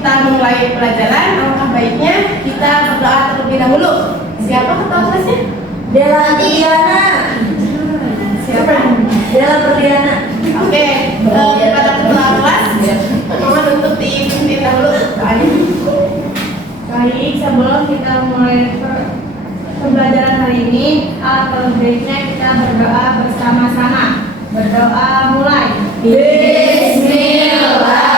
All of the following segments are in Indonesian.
kita memulai pelajaran, alangkah baiknya kita berdoa terlebih dahulu. Siapa ketua kelasnya? Dela Diana. Siapa? Dela Berliana. Oke, kepada ketua kelas, mohon untuk dipimpin dahulu doanya. Baik, sebelum kita mulai pembelajaran hari ini, alangkah baiknya kita berdoa bersama-sama. Berdoa mulai. Bismillahirrahmanirrahim.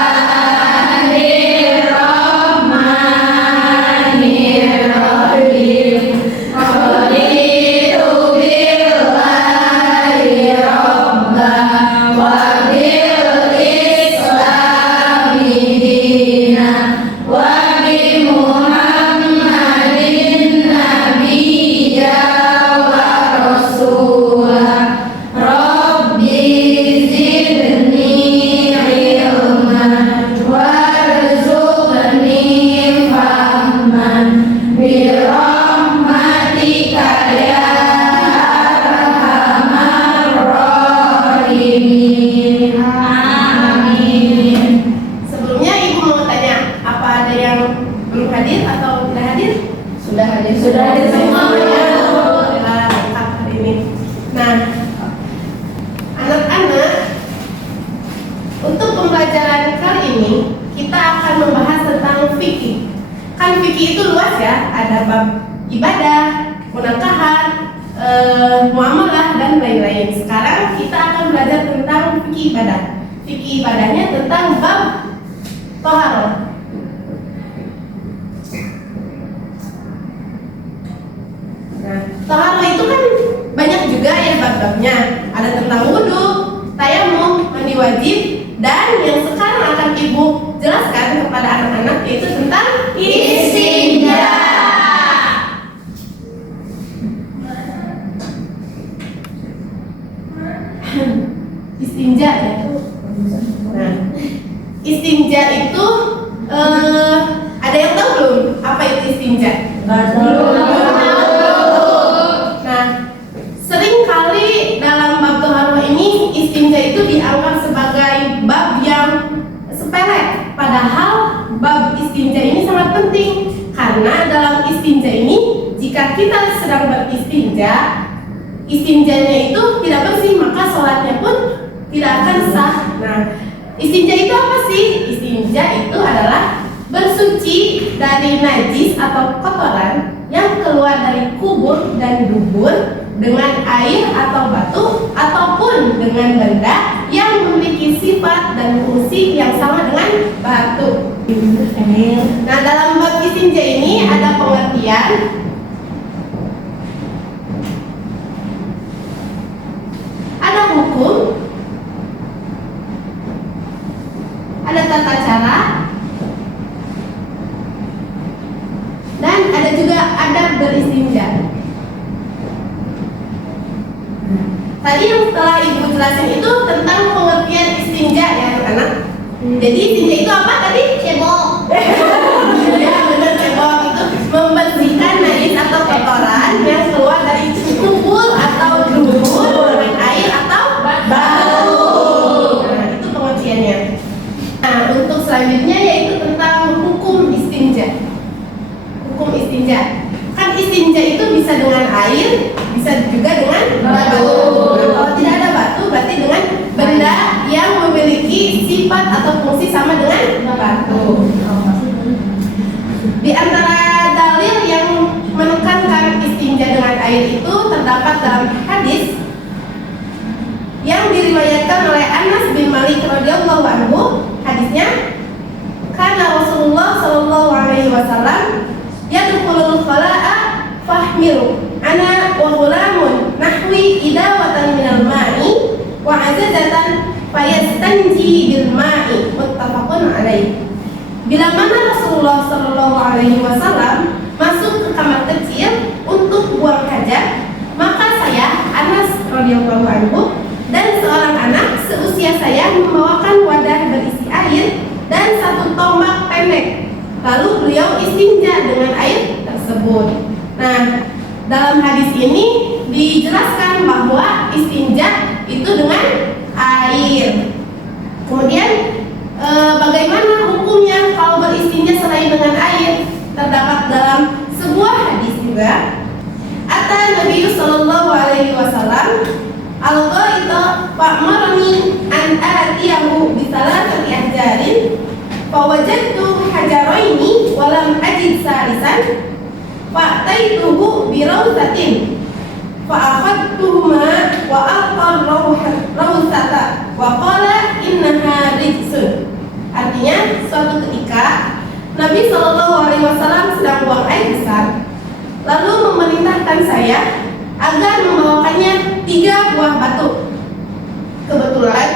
Sebelumnya Ibu mau tanya, apa ada yang belum hadir atau sudah hadir? Sudah hadir Semua semua. ya, alhamdulillah lengkap hari ini. Nah, anak-anak, untuk pembelajaran kali ini kita akan membahas tentang fikih. Kan fikih itu luas ya, ada bab ibadah, munakahat, muamalah dan lain-lain. Sekarang kita akan belajar tentang fikih ibadah. Fikih ibadahnya tentang bab toharoh. Nah, toharoh itu kan banyak juga ya bab-babnya. Ada tentang wudhu, tayamum, mandi wajib, dan yang sekarang akan Ibu jelaskan kepada anak-anak yaitu tentang istinja. Istinja ya. Nah, istinja itu ada yang tahu belum apa itu istinja? Nah, sering kali dalam bab toharoh ini istinja itu dianggap sebagai bab yang sepele, padahal bab istinja ini sangat penting karena dalam istinja ini jika kita sedang beristinja, istinjanya itu tidak bersih maka sholatnya pun tidak akan sah. Nah, istinja itu apa sih? Istinja itu adalah bersuci dari najis atau kotoran yang keluar dari kubur dan dubur dengan air atau batu ataupun dengan benda yang memiliki sifat dan fungsi yang sama dengan batu. Nah, dalam bab istinja ini ada pengertian, ada hukum, ada tata cara, dan ada juga adab beristinja. Tadi yang setelah Ibu jelasin itu tentang pengertian istinja ya anak-anak. Jadi istinja itu apa tadi? Cebok. Ya benar, cebok itu membersihkan najis atau kotoran yang keluar dari kubur atau dubur dengan air atau batu. Nah, itu pengertiannya. Nah, untuk selanjutnya yaitu tentang hukum istinja. Hukum istinja. Kan istinja itu bisa dengan air, bisa juga dengan batu. Nah, kalau tidak ada batu berarti dengan benda yang memiliki sifat atau fungsi sama dengan batu. Di antara dalil yang menekankan istinja dengan air itu terdapat dalam hadis yang diriwayatkan oleh Anas bin Malik radhiyallahu anhu. Hadisnya, karena Rasulullah sallallahu alaihi wasallam yadkhulul khala'a fahmilu ana wa ghulamun nahwi idawatan minal ma'i wa azadatan fayastanji bil ma'i, muttafaqun alaih. Bila mana Rasulullah sallallahu alaihi wasallam masuk ke kamar kecil untuk buang hajat, maka saya Anas radhiyallahu anhu dan seorang anak seusia saya membawakan wadah berisi air dan satu tombak pendek. Lalu beliau istinja dengan air tersebut. Nah, dalam hadis ini dijelaskan bahwa istinja itu dengan air. Kemudian bagaimana hukumnya kalau beristinja juga. Ata Nabi sallallahu alaihi wasallam al-ghaita fa'marani an atiyahu bi salatati ahjarin fawajadtu hajaraini wa lam ajid salisan fa'taituhu bi rawsatin fa'akhadtuhuma wa alqa rawsata wa qala innaha rijsun. Artinya suatu ketika Nabi Shallallahu Alaihi Wasallam sedang buang air besar, lalu memerintahkan saya agar membawakannya 3 buah batu. Kebetulan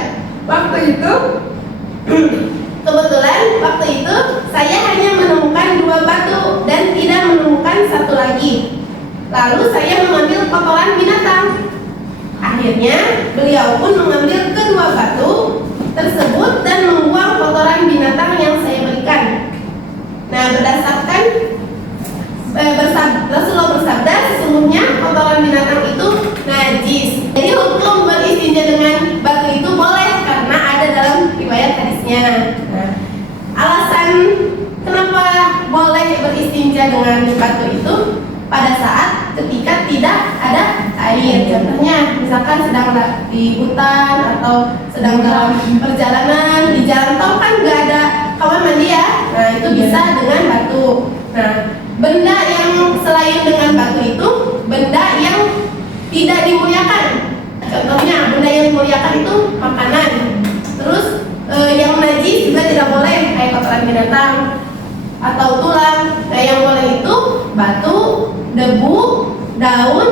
waktu itu saya hanya menemukan 2 batu dan tidak menemukan satu lagi. Lalu saya mengambil kotoran binatang. Akhirnya beliau pun mengambil kedua batu tersebut dan membuang kotoran binatang yang saya berikan. Nah, berdasarkan Rasulullah bersabda, sesungguhnya kotoran binatang itu najis. Jadi hukum beristinja dengan batu itu boleh karena ada dalam riwayat hadisnya. Nah, alasan kenapa boleh beristinja dengan batu itu pada saat ketika tidak ada air. Contohnya misalkan sedang di hutan atau sedang dalam perjalanan di jalan tol kan nggak ada kamar mandi ya. Nah, itu bisa dengan batu. Nah, benda yang selain dengan batu itu benda yang tidak dimuliakan. Contohnya benda yang dimuliakan itu makanan. Terus yang najis juga tidak boleh, kayak kotoran binatang atau tulang. Nah, yang boleh itu batu, debu, daun,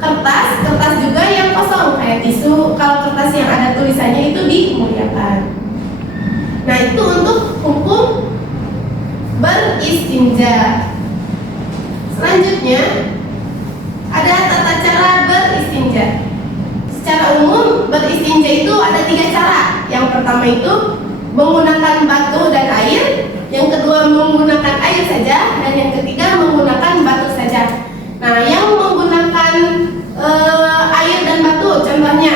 kertas juga yang kosong kayak tisu. Kalau kertas yang ada tulisannya itu dimuliakan. Nah, itu untuk hukum beristinja. Selanjutnya ada tata cara beristinja. Secara umum beristinja itu ada 3 cara. Yang pertama itu menggunakan batu dan air, yang kedua menggunakan air saja, dan yang ketiga menggunakan batu saja. Nah, yang menggunakan air dan batu contohnya,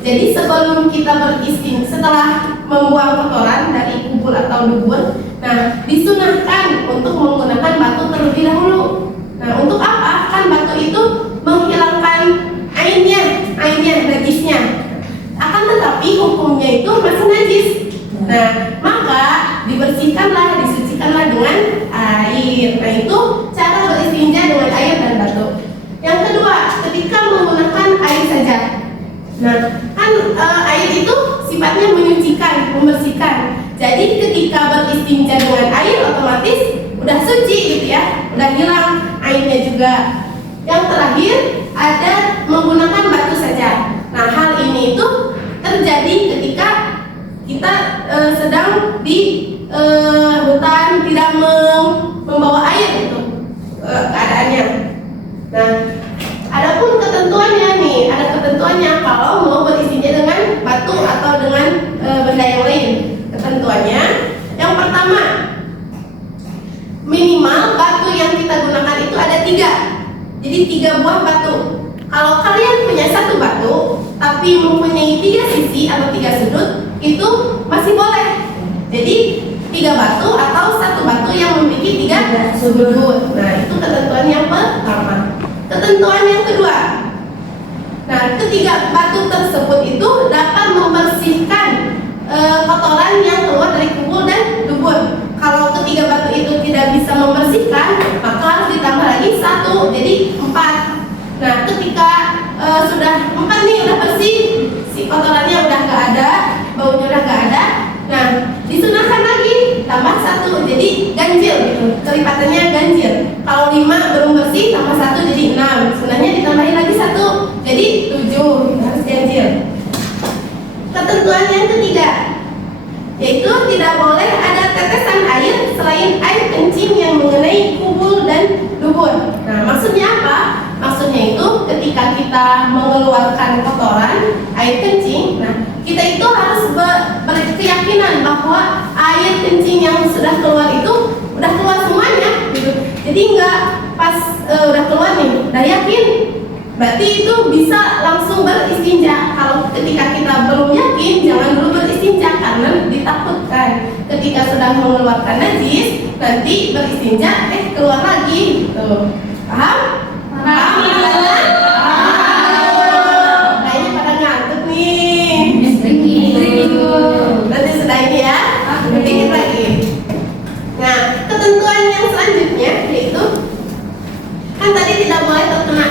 jadi sebelum kita beristinja, setelah membuang kotoran dari kubur atau dubur, nah disunahkan untuk menggunakan batu terlebih dahulu. Nah, untuk apa? Kan batu itu menghilangkan ainnya, najisnya. Akan tetapi hukumnya itu masih najis. Nah, maka dibersihkanlah, disucikanlah dengan air. Nah, itu cara beristinja dengan air dan batu. Yang kedua, ketika menggunakan air saja. Nah, kan air itu sifatnya menyucikan, membersihkan. Jadi ketika beristinja dengan air otomatis udah suci gitu ya, udah hilang airnya juga. Yang terakhir ada menggunakan batu saja. Nah, hal ini itu terjadi ketika kita sedang di hutan, tidak membawa air gitu keadaannya. Nah, adapun ketentuannya nih, ada ketentuannya kalau mau beristinja dengan batu atau dengan benda yang lain. Ketentuannya, yang pertama, minimal batu yang kita gunakan itu ada 3. Jadi 3 buah batu. Kalau kalian punya 1 batu tapi mempunyai 3 sisi atau 3 sudut, itu masih boleh. Jadi 3 batu atau 1 batu yang memiliki 3 sudut. Nah, itu ketentuan yang pertama. Ketentuan yang kedua, nah, ketiga batu tersebut itu dapat membersihkan kotoran yang keluar dari kubur dan dubur. Kalau ketiga batu itu tidak bisa membersihkan, maka harus ditambah lagi 1, jadi 4. Nah, ketika sudah 4 nih, udah bersih, si kotorannya udah nggak ada, baunya udah nggak ada. Nah, disunahkan lagi tambah 1, jadi ganjil gitu, kelipatannya ganjil. Kalau 5 belum bersih, tambah 1 jadi 6. Sebenarnya ditambahin lagi 1, jadi 7, harus ganjil. Ketentuan yang ketiga, yaitu tidak boleh ada tetesan air selain air kencing yang mengenai kubur dan dubur. Nah, maksudnya apa? Maksudnya itu ketika kita mengeluarkan kotoran, air kencing, nah kita itu harus berkeyakinan bahwa air kencing yang sudah keluar itu udah keluar semuanya gitu. Jadi nggak pas udah keluar nih, udah yakin, berarti itu bisa langsung beristinja. Kalau ketika kita belum yakin, jangan dulu beristinja karena ditakutkan ketika sudah mengeluarkan najis nanti beristinja keluar lagi gitu. Paham? Paham? Kayaknya pada ngantuk nih. Nanti sudah ini ya. Dikit lagi. Nah, ketentuan yang selanjutnya yaitu kan tadi tidak boleh terkena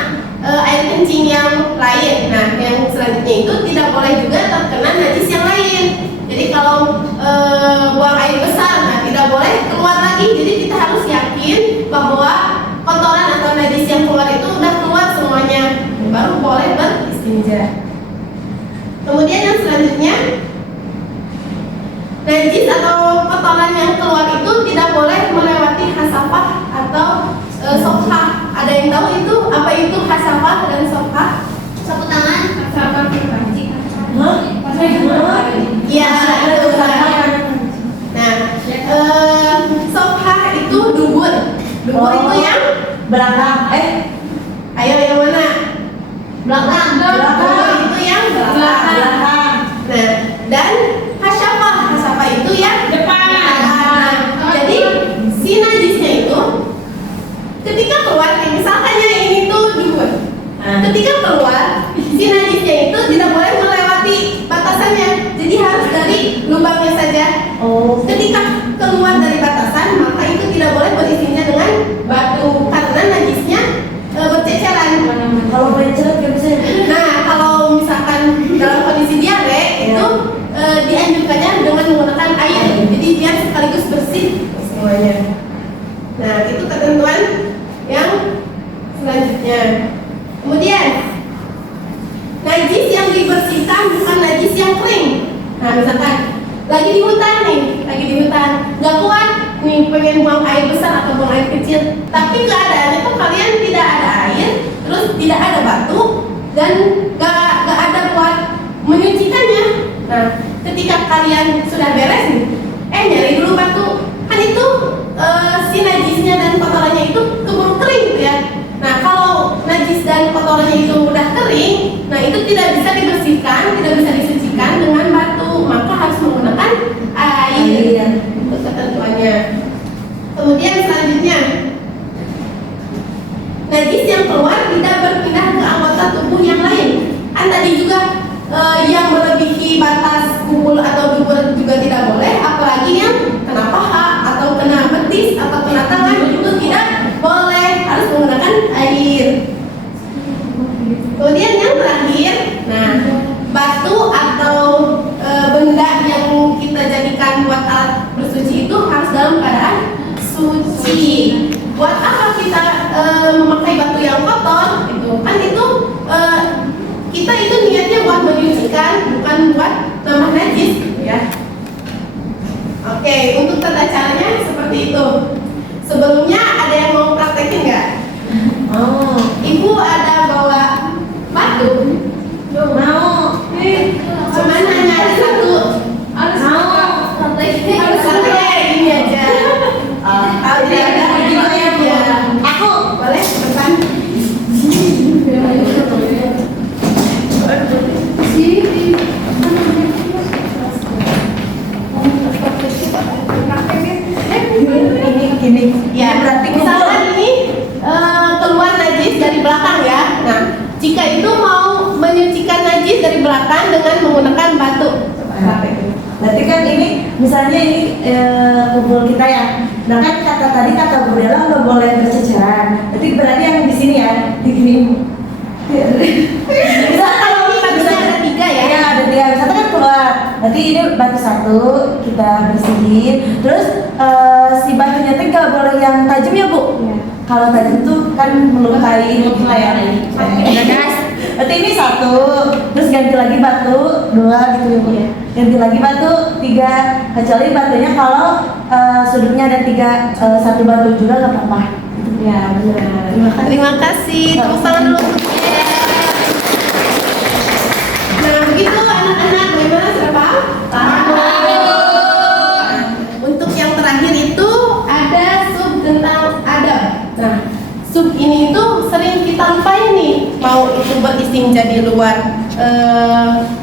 air kencing yang lain. Nah, yang selanjutnya itu tidak boleh juga terkena najis yang lain. Jadi kalau buang air besar, nah tidak boleh keluar lagi. Jadi kita harus yakin bahwa kotoran atau najis yang keluar itu udah keluar semuanya, baru boleh beristinja. Kemudian yang selanjutnya, najis atau kotoran yang keluar itu tidak boleh melewati hasafah atau sofah. Ada yang tahu itu apa itu hasafah dan sofah? Sapu tangan. Sapu pancing. Iya, itu benar. Nah, sofah itu dubur. Dubur itu yang belakang. ayo yang mana? Belakang. Dubur itu yang belakang. Nah, dan hasafah itu yang Depan. Nah, jadi si najisnya itu ketika keluar, misalkan yang ini tuh dubur. Ketika keluar, si najisnya itu tidak boleh melewati batasannya. Jadi harus dari lubangnya saja. Ketika keluar dari batasan, maka itu tidak boleh beristinja dengan batu karena najisnya berceceran. Kalau mencret nggak bisa. Nah, kalau misalkan dalam kondisi diare itu dianjurkannya dengan menggunakan air. Jadi biar sekaligus bersih semuanya. Nah, itu ketentuan yang selanjutnya. Kemudian najis yang dibersihkan bukan najis yang kering. Nah, misalkan lagi di hutan, nggak kuat nih pengen buang air besar atau buang air kecil, tapi keadaannya tuh kalian tidak ada air, terus tidak ada batu dan nggak ada buat menyucikannya. Nah, ketika kalian sudah beres nih, nyari dulu batu, kan itu si najisnya dan kotorannya itu keburu kering gitu ya. Nah, kalau najis dan kotorannya itu udah kering, nah itu tidak bisa dibersihkan, tidak bisa disucikan dengan batu, maka harus menggunakan air. Itu ketentuannya. Kemudian selanjutnya, najis yang keluar tidak berpindah ke anggota tubuh yang lain. Kan tadi juga yang melebihi batas kumpul atau dubur juga tidak boleh, apalagi yang kena paha atau kena betis atau kena tangan itu tidak boleh, harus menggunakan air. Kemudian yang terakhir, nah batu atau benda yang kita jadikan buat alat bersuci itu harus dalam keadaan suci. Buat apa kita memakai batu yang kotor? Itu kan itu kita itu niatnya buat menyucikan, bukan buat nambah najis, ya. Oke, untuk tata caranya seperti itu. Sebelumnya ada yang mau praktekin nggak? Ibu ada bawa batu? Mau. Cuman hanya ada satu. Harus praktek ini aja. Kalau tidak ada ya. Aku boleh ke depan. Ini ya, berarti misalkan ini keluar najis dari belakang ya. Nah, jika itu mau menyucikan najis dari belakang dengan menggunakan batu. Berarti kan ini misalnya ini kumpul kita ya. Nah kan tadi kata Bu Dela nggak boleh berceceran. Berarti yang di sini ya, di sini. Bisa kalau ini batunya ada 3 ya? Ya ada 3. Satu kan keluar. Berarti ini batu 1 kita bersihin. Terus si batunya tuh nggak boleh yang tajam ya Bu? Iya. Kalau tajam tuh kan melukai kita ya. Berarti ini 1, terus ganti lagi batu 2 gitu ya Bu ya. Ganti lagi batu 3, kecuali batunya kalau sudutnya ada 3, 1 batu juga nggak apa-apa. Ya, benar. Terima kasih. Tepuk tangan dulu untuk dia. Nah, begitu anak-anak, bagaimana sudah paham? Nah, untuk yang terakhir itu ada sub tentang adab. Nah, sub ini itu sering kita lupain nih, mau itu beristinja di luar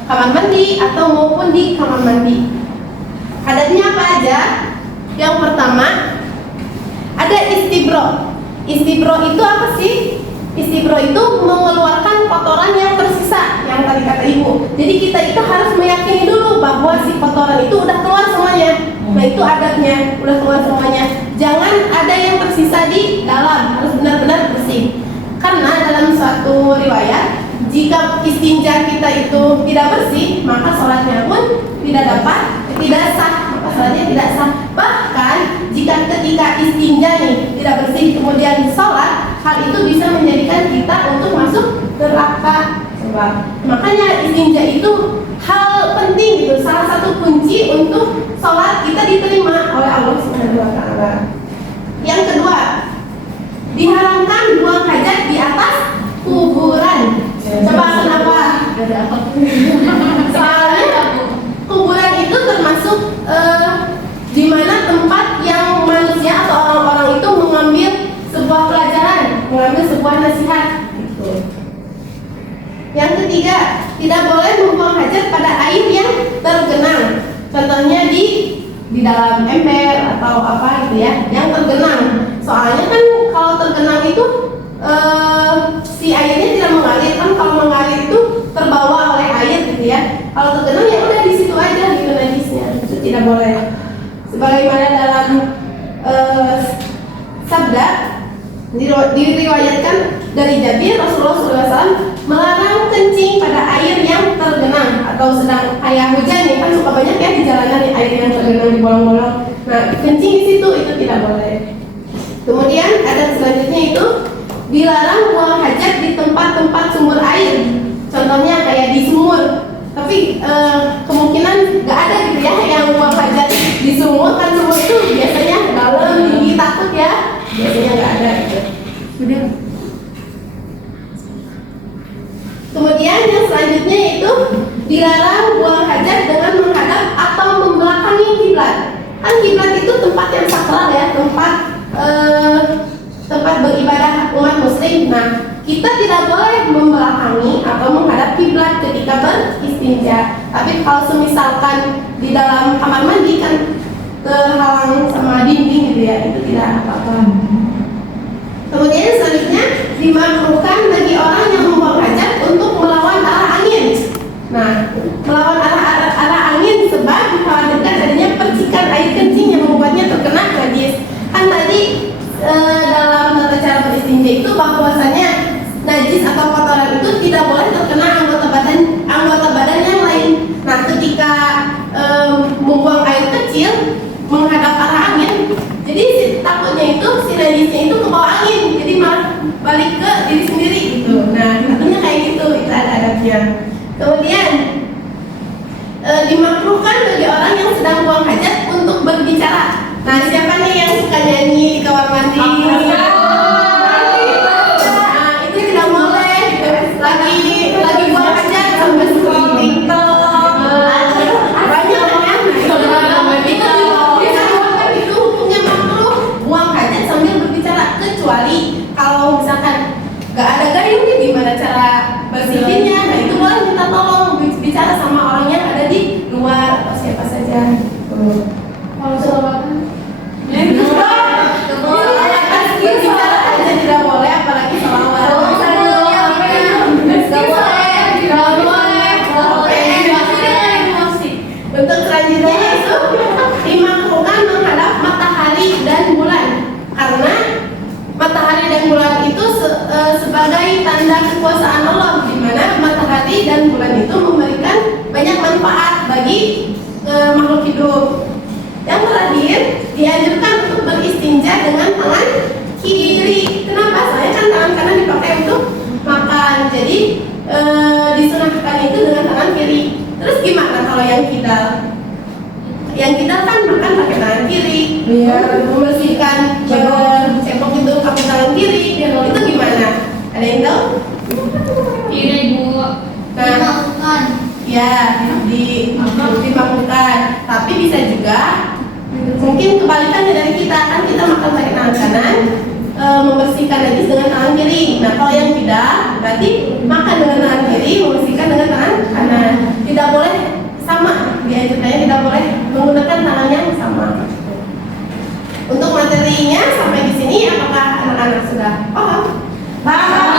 kamar mandi atau maupun di kamar mandi. Adabnya apa aja? Yang pertama ada istibro. Istibro itu apa sih? Istibro itu mengeluarkan kotoran yang tersisa, yang tadi kata ibu. Jadi kita itu harus meyakini dulu bahwa si kotoran itu udah keluar semuanya. Nah itu adabnya, udah keluar semuanya. Jangan ada yang tersisa di dalam, harus benar-benar bersih. Karena dalam suatu riwayat, jika istinja kita itu tidak bersih, maka sholatnya pun tidak sah. Maka sholatnya tidak sah. Bahkan jika ketika istinja nih tidak bersih kemudian sholat, hal itu bisa menjadikan kita untuk masuk neraka. Makanya istinja itu hal penting gitu, salah satu kunci untuk sholat kita diterima oleh Allah Subhanahu wa Ta'ala. Yang kedua, diharamkan buang hajat di atas kuburan. Coba kenapa? Soalnya kuburan itu termasuk di mana tempat yang manusia atau orang-orang itu mengambil sebuah pelajaran, mengambil sebuah nasihat. Gitu. Yang ketiga, tidak boleh membuang hajat pada air yang tergenang. Contohnya di dalam ember atau apa gitu ya, yang tergenang. Soalnya kan kalau tergenang itu si airnya tidak mengalir, kan kalau mengalir itu terbawa oleh air gitu ya. Kalau tergenang ya udah di situ aja gitu najisnya. Itu tidak boleh. Sebagaimana dalam sabda diriwayatkan dari Jabir, Rasulullah SAW melarang kencing pada air yang tergenang atau sedang kayak hujan nih, kan suka banyak ya di jalanan nih air yang tergenang di bolong-bolong. Nah kencing di situ itu tidak boleh. Kemudian ada selanjutnya itu dilarang buang hajat di tempat-tempat sumber air. Contohnya kayak di sumur. Tapi kemungkinan nggak ada gitu ya yang buang hajat di sumur, kan sumur itu biasanya dalam tinggi takut ya. Biasanya nggak ada gitu. Kemudian yang selanjutnya itu dilarang buang hajat dengan menghadap atau membelakangi kiblat. Kan kiblat itu tempat yang sakral ya, tempat beribadah umat muslim. Nah, kita tidak boleh membelakangi atau menghadap kiblat ketika beristinja. Tapi kalau semisalkan di dalam kamar mandi kan terhalang sama dinding gitu ya, itu tidak apa-apa. Kemudian selanjutnya dimakruhkan bagi orang yang membuang hajat untuk melawan arah angin. Nah, melawan arah angin sebab dikhawatirkan adanya percikan air kencing yang membuatnya terkena najis. Kan tadi dalam tata cara beristinja itu bahwasanya najis atau kotoran itu tidak boleh terkena anggota badan yang lain. Nah, ketika membuang air kecil menghadap arah angin, jadi takutnya itu si najisnya itu ke bawah angin, jadi malah balik ke diri sendiri gitu. Nah, katanya kayak gitu, itu ada adabnya. Kemudian dimakruhkan bagi orang yang sedang buang hajat untuk berbicara. Nah, siapa nih yang suka nyanyi di kamar mandi? Nah, itu tidak boleh gitu. Lagi buang hajat sampai seperti itu. Banyak kan? Itu hukumnya makruh buang hajat sambil berbicara, kecuali kalau misalkan nggak ada gayung nih, gimana cara bersihinnya? Nah, itu boleh minta tolong bicara sama orang yang ada di luar atau siapa saja. Kalau selawatan berbicara aja tidak boleh, apalagi selawat. Bentuk selanjutnya itu dimakruhkan menghadap matahari dan bulan, karena matahari dan bulan itu sebagai tanda kekuasaan Allah, di mana matahari dan bulan itu memberikan banyak manfaat bagi makhluk hidup. Yang terakhir, dianjurkan untuk beristinja dengan tangan kiri. Kenapa? Soalnya kan tangan kanan dipakai untuk makan. Jadi disunahkan itu dengan tangan kiri. Terus gimana kalau yang kidal? Yang kidal kan makan pakai tangan kiri. Membersihkan cebok itu pakai tangan kiri. Itu gimana? Ada yang tahu? Kiri Bu. Nah, ya dimakruhkan. Tapi bisa juga mungkin kebalikannya dari kita, kan kita makan pakai tangan kanan, membersihkan najis dengan tangan kiri. Nah, kalau yang tidak, berarti makan dengan tangan kiri, membersihkan dengan tangan kanan. Tidak boleh sama, dianjurkannya tidak boleh menggunakan tangan yang sama. Untuk materinya sampai di sini, apakah anak-anak anak-anak sudah paham? Paham.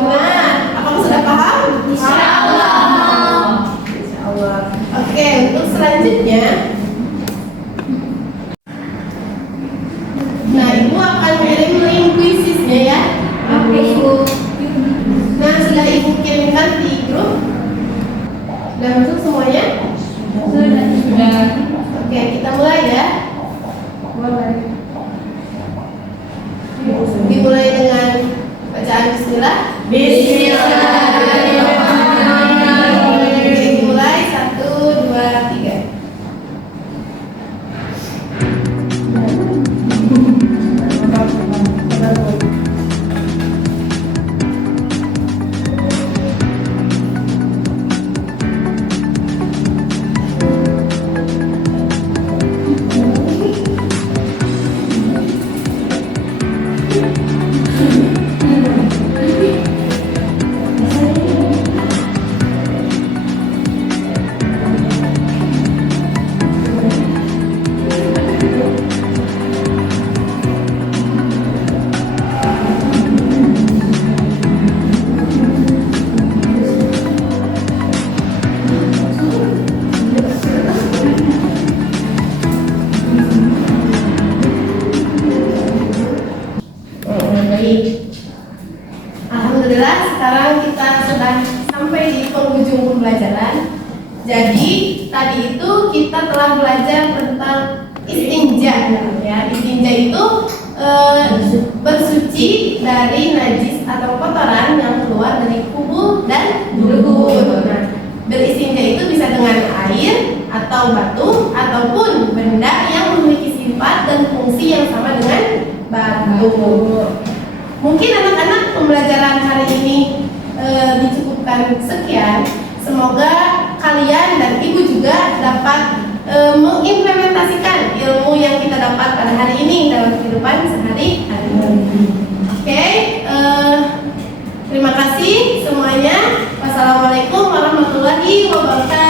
Benar. Apakah sudah paham? Insyaallah. Insyaallah. Oke, untuk selanjutnya, nah ibu akan kirim link kuisisnya ya. Oke, Bu. Nah sudah ibu kirimkan di grup. Sudah masuk semuanya? Sudah. Oke, kita mulai ya. Dimulai dengan bacaan bismillah. Oke, dimulai 1, 2, 3. Baik. Alhamdulillah sekarang kita sudah sampai di penghujung pembelajaran. Jadi tadi itu kita telah belajar tentang istinja ya. Istinja itu bersuci dari najis atau kotoran yang keluar dari tubuh dan dubur. Nah, beristinja itu bisa dengan air atau batu ataupun benda yang memiliki sifat dan fungsi yang sama dengan batu. Mungkin anak-anak pembelajaran hari ini dicukupkan sekian. Semoga kalian dan ibu juga dapat mengimplementasikan ilmu yang kita dapat pada hari ini dalam kehidupan sehari-hari. Oke, terima kasih semuanya. Wassalamualaikum warahmatullahi wabarakatuh.